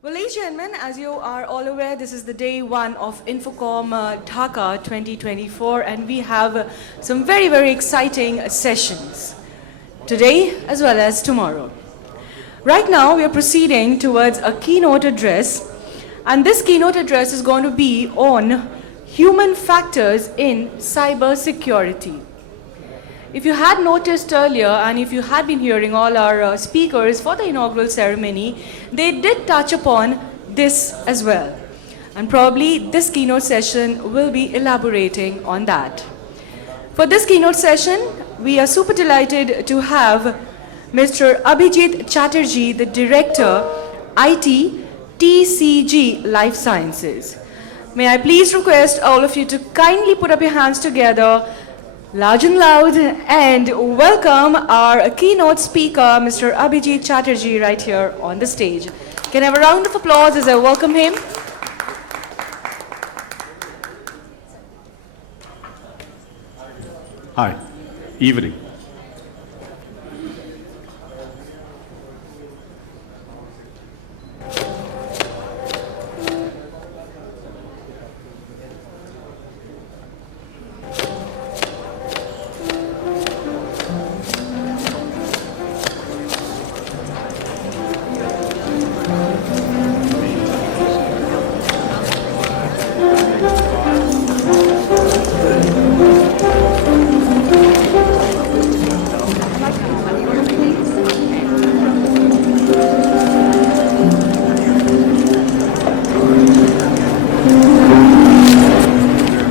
Well, ladies and gentlemen, as you are all aware, this is the day one of Infocom Dhaka 2024, and we have some very, very exciting sessions today as well as tomorrow. Right now, we are proceeding towards a keynote address, and this keynote address is going to be on human factors in cybersecurity. If you had noticed earlier, and if you had been hearing all our speakers for the inaugural ceremony, they did touch upon this as well. And probably this keynote session will be elaborating on that. For this keynote session, we are super delighted to have Mr. Abhijit Chatterjee, the Director, IT, TCG Life Sciences. May I please request all of you to kindly put up your hands together, large and loud, and welcome our keynote speaker, Mr. Abhijit Chatterjee, right here on the stage. Can I have a round of applause as I welcome him? Hi, evening.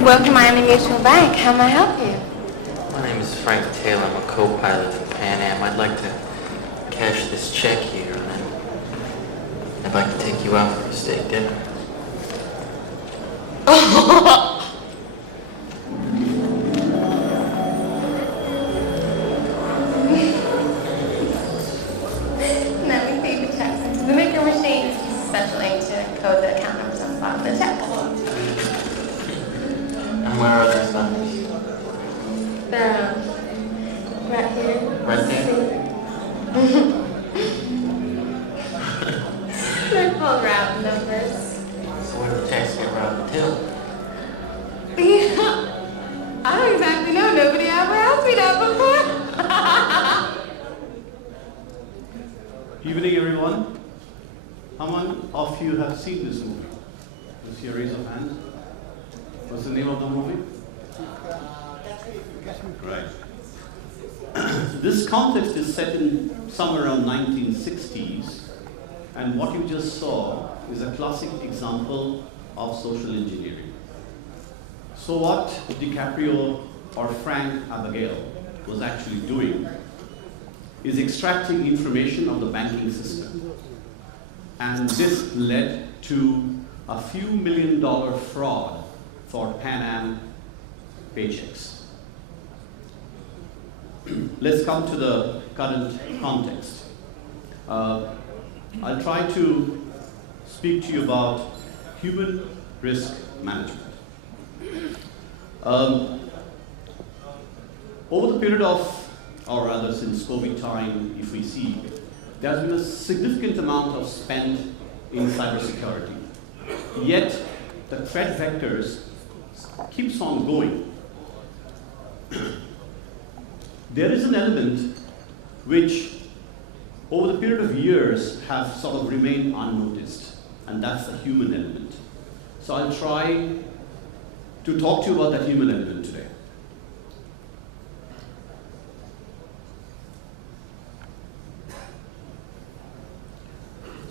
Welcome, Miami Mutual Bank. How may I help you? My name is Frank Taylor. I'm a co-pilot at Pan Am. I'd like to cash this check here, and then I'd like to take you out for a steak dinner. Let me see the check. The maker machine uses special ink to code the account numbers on the bottom of the check. And where are those numbers? They're right here. Right there? They're called route numbers. So where do the checks get routed to? I don't exactly know. Nobody ever asked me that before. Evening, everyone. How many of you have seen this movie? Let's see a raise of hands. What's the name of the movie? Right. This context is set in somewhere around 1960s, and what you just saw is a classic example of social engineering. So what DiCaprio or Frank Abagnale was actually doing is extracting information of the banking system. And this led to a few $1 million fraud for Pan Am paychecks. Let's come to the current context. I'll try to speak to you about human risk management. Over the period of, or rather since COVID time, if we see, there's been a significant amount of spend in cybersecurity. Yet, the threat vectors keeps on going. There is an element which, over the period of years, have sort of remained unnoticed, and that's the human element. So I'll try to talk to you about that human element today.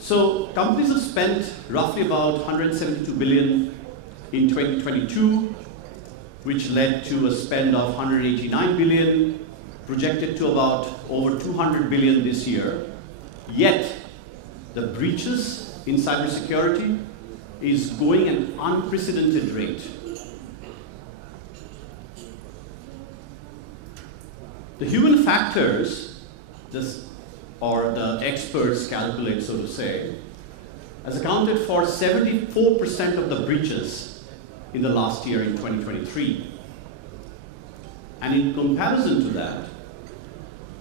So companies have spent roughly about 172 billion in 2022, which led to a spend of 189 billion, projected to about over 200 billion this year. Yet, the breaches in cybersecurity is going at an unprecedented rate. The human factors, or the experts calculate, so to say, has accounted for 74% of the breaches in the last year in 2023. And in comparison to that,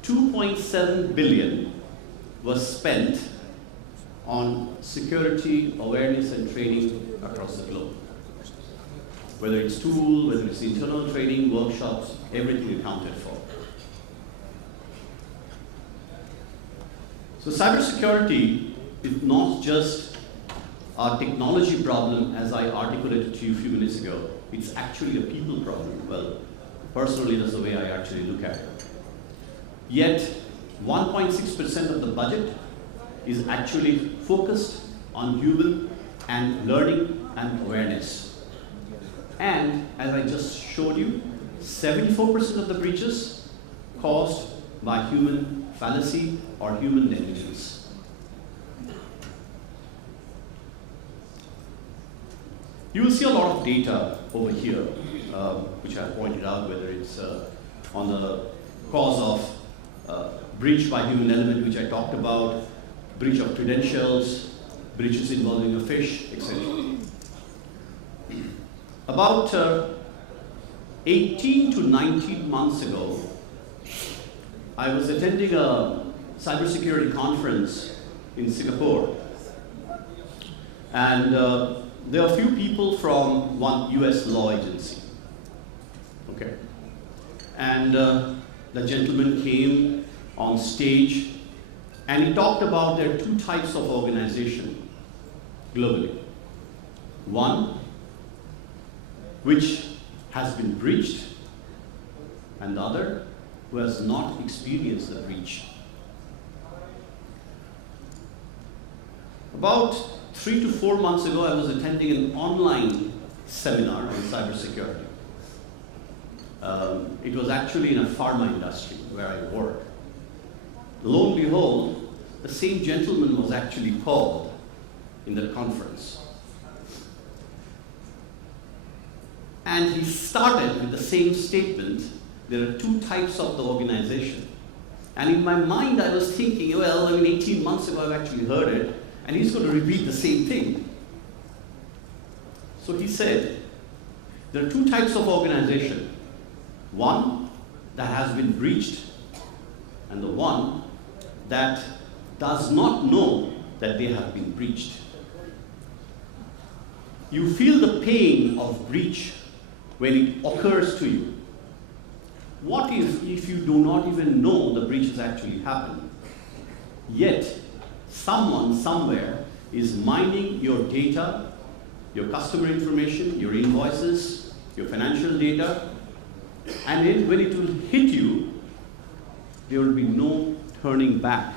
2.7 billion was spent on security awareness and training across the globe. Whether it's tool, whether it's internal training, workshops, everything accounted for. So cybersecurity is not just a technology problem, as I articulated to you a few minutes ago. It's actually a people problem. Well, personally, that's the way I actually look at it. Yet, 1.6% of the budget is actually focused on human and learning and awareness. And as I just showed you, 74% of the breaches caused by human fallacy or human negligence. You will see a lot of data over here, which I pointed out, whether it's on the cause of breach by human element, which I talked about, breach of credentials, breaches involving a fish, etc. About 18 to 19 months ago, I was attending a cybersecurity conference in Singapore. And there are a few people from one US law agency. Okay. And the gentleman came on stage and he talked about there are two types of organization globally. One, which has been breached, and the other, who has not experienced the breach. About 3 to 4 months ago, I was attending an online seminar on cybersecurity. It was actually in a pharma industry where I work. Lo and behold, the same gentleman was actually called in the conference. And he started with the same statement: there are two types of the organization. And in my mind, I was thinking, well, 18 months ago, I've actually heard it, and he's going to repeat the same thing. So he said, there are two types of organization. One that has been breached, and the one that does not know that they have been breached. You feel the pain of breach when it occurs to you. What if you do not even know the breach has actually happened? Yet, someone somewhere is mining your data, your customer information, your invoices, your financial data, and when it will hit you, there will be no turning back.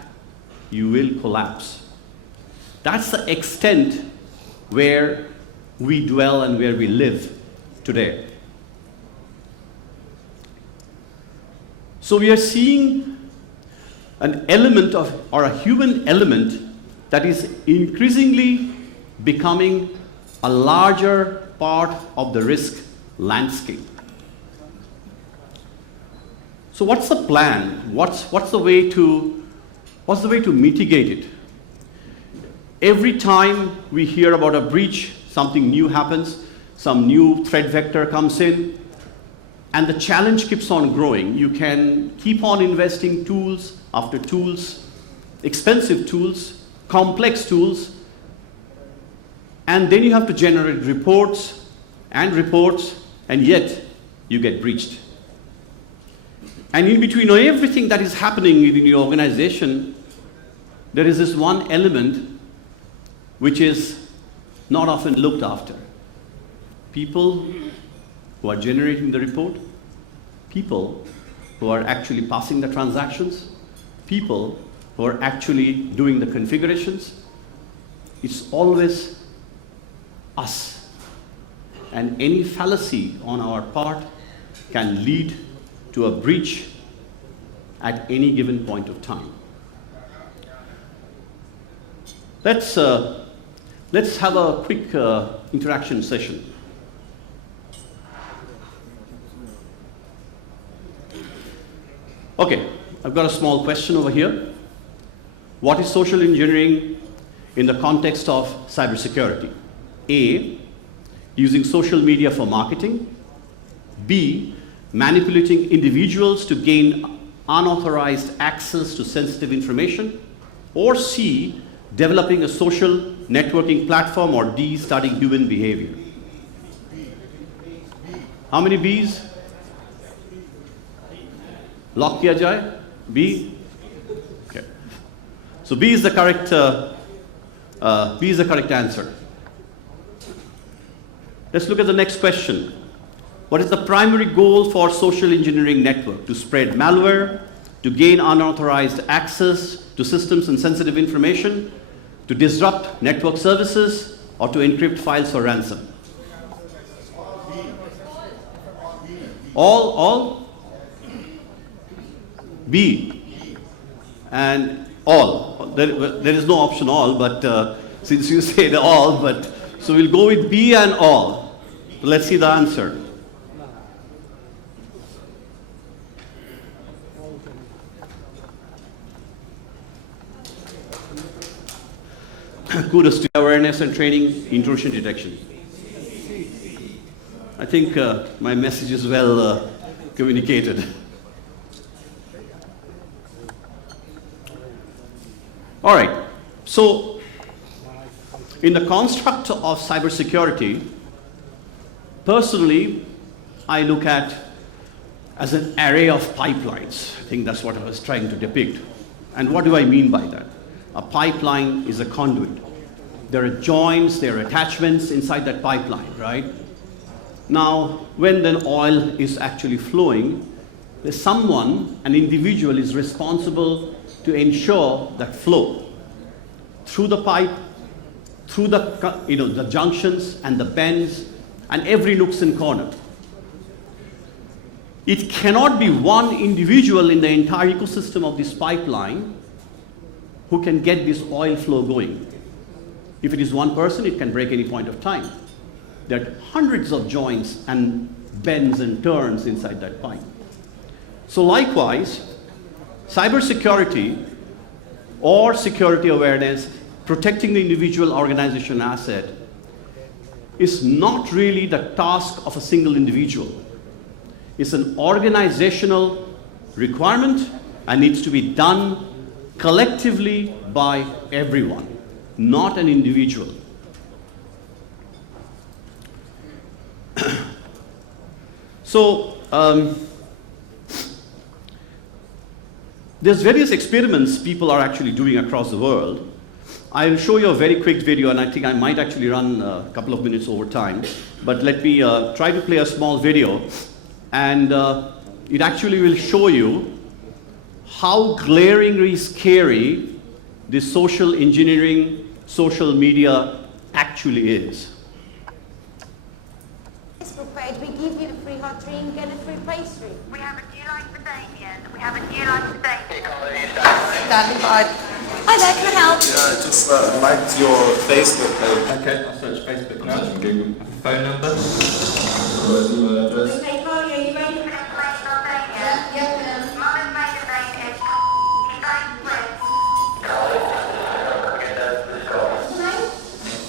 You will collapse. That's the extent where we dwell and where we live today. So we are seeing an element of, or a human element, that is increasingly becoming a larger part of the risk landscape. So what's the plan? What's the way to mitigate it? Every time we hear about a breach, something new happens, some new threat vector comes in, and the challenge keeps on growing. You can keep on investing tools after tools, expensive tools, complex tools, and then you have to generate reports, and yet you get breached. And in between everything that is happening in your organization, there is this one element which is not often looked after. People who are generating the report, people who are actually passing the transactions, people who are actually doing the configurations. It's always us. And any fallacy on our part can lead to a breach at any given point of time. Let's have a quick interaction session. Okay, I've got a small question over here. What is social engineering in the context of cybersecurity? A, using social media for marketing. B, manipulating individuals to gain unauthorized access to sensitive information. Or C, developing a social networking platform, or D, studying human behavior. How many B's? Lock kiya jaye? B? Okay. So B is the correct answer. Let's look at the next question. What is the primary goal for social engineering network? To spread malware, to gain unauthorized access to systems and sensitive information, to disrupt network services, or to encrypt files for ransom? All? B. And all. There is no option all, but since you said all, so we'll go with B and all. So let's see the answer. Kudos to awareness and training, intrusion detection. I think my message is well communicated. All right, so in the construct of cybersecurity, personally, I look at as an array of pipelines. I think that's what I was trying to depict. And what do I mean by that? A pipeline is a conduit. There are joins, there are attachments inside that pipeline, right? Now, when the oil is actually flowing, there's someone, an individual, is responsible to ensure that flow through the pipe, through the junctions and the bends and every nooks and corner. It cannot be one individual in the entire ecosystem of this pipeline who can get this oil flow going. If it is one person, it can break any point of time. There are hundreds of joints and bends and turns inside that pipe. So likewise, cybersecurity or security awareness, protecting the individual organization asset, is not really the task of a single individual. It's an organizational requirement and needs to be done collectively by everyone, not an individual. So, there's various experiments people are actually doing across the world. I'll show you a very quick video, and I think I might actually run a couple of minutes over time, but let me try to play a small video, and it actually will show you how glaringly scary this social engineering, social media actually is. Facebook page, we give you the free hot drink and a free pastry. We have a new line for Damien. We have a new line for Damien. Standing by. Hi there, can I help? Yeah, just liked your Facebook page. Okay, I'll search Facebook now and Google phone number. Email address. Okay, Chloe, are you ready? Information on Damien. Yeah. Mother's maiden name is he's going to win. What's your name?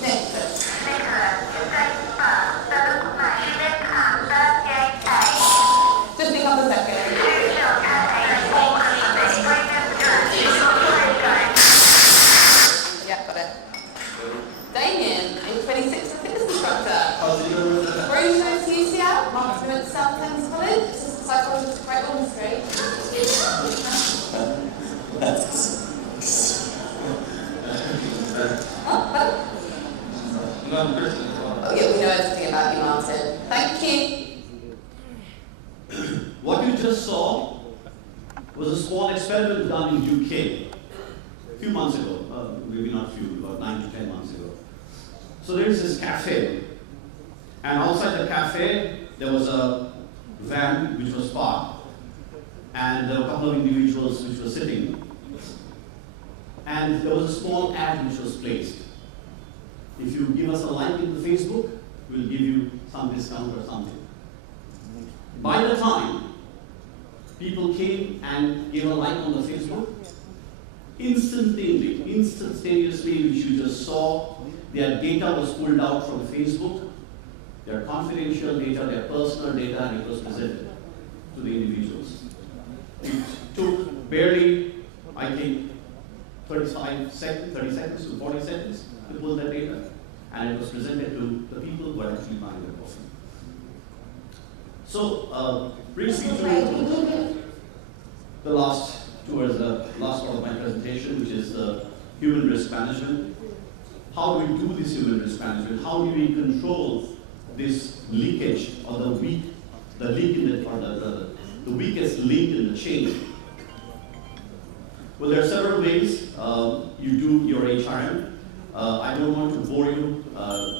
Nicholas. Nicholas, his date of birth, 7th of May. He lives at 38A. Just pick up a second. 2 children, aged 4 and 6. Previous address. He's not going. Yeah, got it. Damien, a 26th fitness instructor. Bruce goes to UCL, Mark's went to South Thames College, assistant psychologist at Great Ormond Street. Oh, pardon? Oh yeah, we know everything about you, Martin. Thank you. What you just saw was a small experiment done in UK a few months ago, maybe not few, about 9 to 10 months ago. So there's this cafe, and outside the cafe there was a van which was parked, and there were a couple of individuals which were sitting, and there was a small ad which was placed. If you give us a like in the Facebook, we'll give you some discount or something. By the time people came and gave a like on the Facebook, instantaneously, which you just saw, their data was pulled out from Facebook, their confidential data, their personal data, and it was presented to the individuals. It took barely, I think, 30 seconds to 40 seconds to pull that data. And it was presented to the people who are actually buying the coffee. So, brings me to the last part of my presentation, which is the human risk management. How do we do this human risk management? How do we control this leakage or the weakest link in the chain? Well, there are several ways you do your HRM. I don't want to bore you.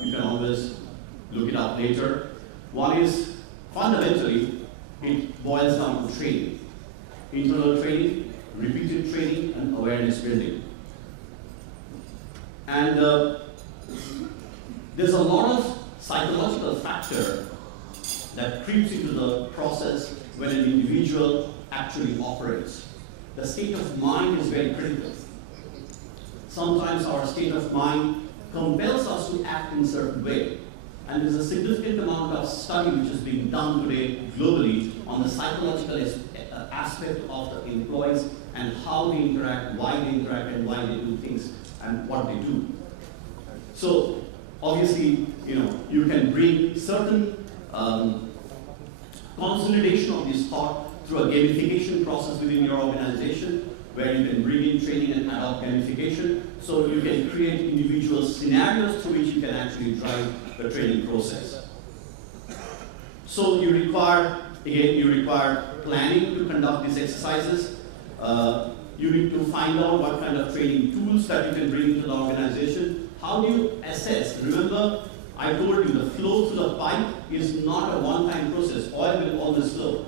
You can always look it up later. One is, fundamentally, it boils down to training. Internal training, repeated training, and awareness building. And there's a lot of psychological factor that creeps into the process when an individual actually operates. The state of mind is very critical. Sometimes our state of mind compels us to act in a certain way. And there's a significant amount of study which is being done today globally on the psychological aspect of the employees and how they interact, and why they do things and what they do. So obviously, you can bring certain consolidation of this thought through a gamification process within your organization, where you can bring in training and adopt gamification, so you can create individual scenarios through which you can actually drive the training process. So you require planning to conduct these exercises. You need to find out what kind of training tools that you can bring into the organization. How do you assess? Remember, I told you the flow through the pipe is not a one-time process. Oil will always flow.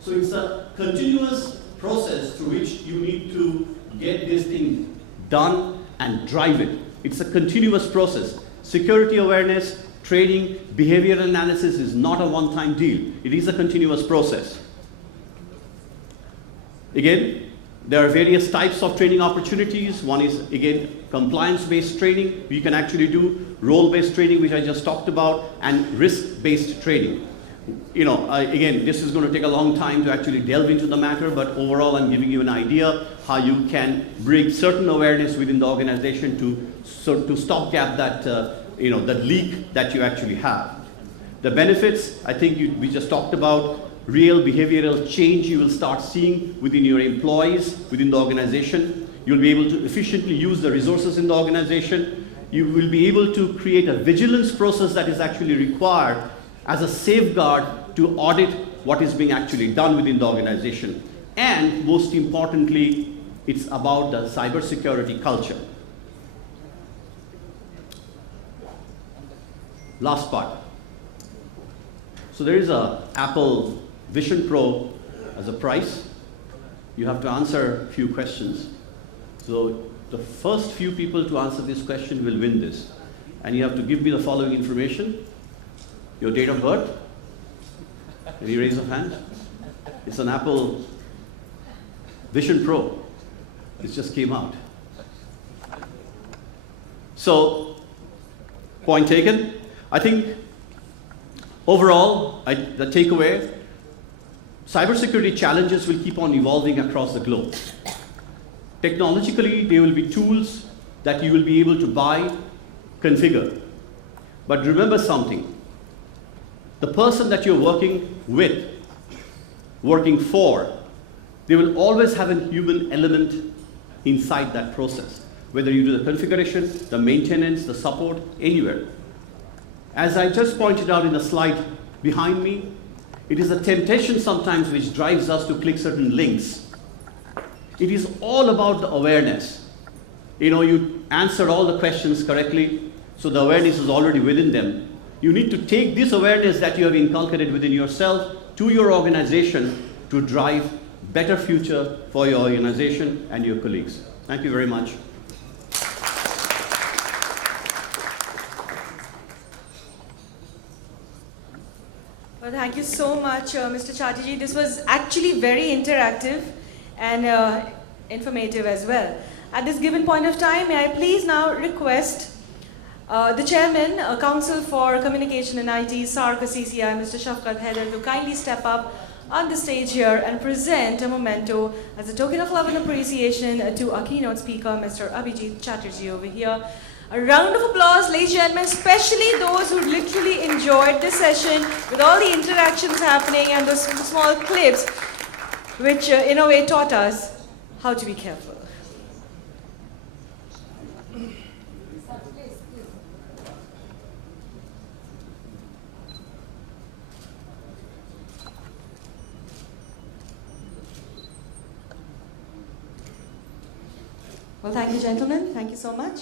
So it's a continuous process through which you need to get this thing done and drive it. It's a continuous process. Security awareness, training, behavioral analysis is not a one-time deal. It is a continuous process. Again, there are various types of training opportunities. One is, again, compliance-based training. You can actually do role-based training, which I just talked about, and risk-based training. Again, this is going to take a long time to actually delve into the matter, but overall I'm giving you an idea how you can bring certain awareness within the organization to stopgap that, that leak that you actually have. The benefits, I think we just talked about. Real behavioral change you will start seeing within your employees, within the organization. You'll be able to efficiently use the resources in the organization. You will be able to create a vigilance process that is actually required as a safeguard to audit what is being actually done within the organization. And most importantly, it's about the cybersecurity culture. Last part. So there is a Apple Vision Pro as a price. You have to answer a few questions. So the first few people to answer this question will win this. And you have to give me the following information. Your date of birth. Any raise of hand? It's an Apple Vision Pro. It just came out. So, point taken. I think overall, the takeaway, cybersecurity challenges will keep on evolving across the globe. Technologically, there will be tools that you will be able to buy, configure. But remember something. The person that you're working with, working for, they will always have a human element inside that process. Whether you do the configuration, the maintenance, the support, anywhere. As I just pointed out in the slide behind me, it is a temptation sometimes which drives us to click certain links. It is all about the awareness. You answered all the questions correctly, so the awareness is already within them. You need to take this awareness that you have inculcated within yourself to your organization to drive better future for your organization and your colleagues. Thank you very much. Well, thank you so much, Mr. Chatterjee. This was actually very interactive and informative as well. At this given point of time, may I please now request the Chairman, Council for Communication and IT, SARC CCI, Mr. Shafqat Haider, to kindly step up on the stage here and present a memento as a token of love and appreciation to our keynote speaker, Mr. Abhijit Chatterjee over here. A round of applause, ladies and gentlemen, especially those who literally enjoyed this session with all the interactions happening and those small clips, which in a way taught us how to be careful. Well, thank you, gentlemen. Thank you so much.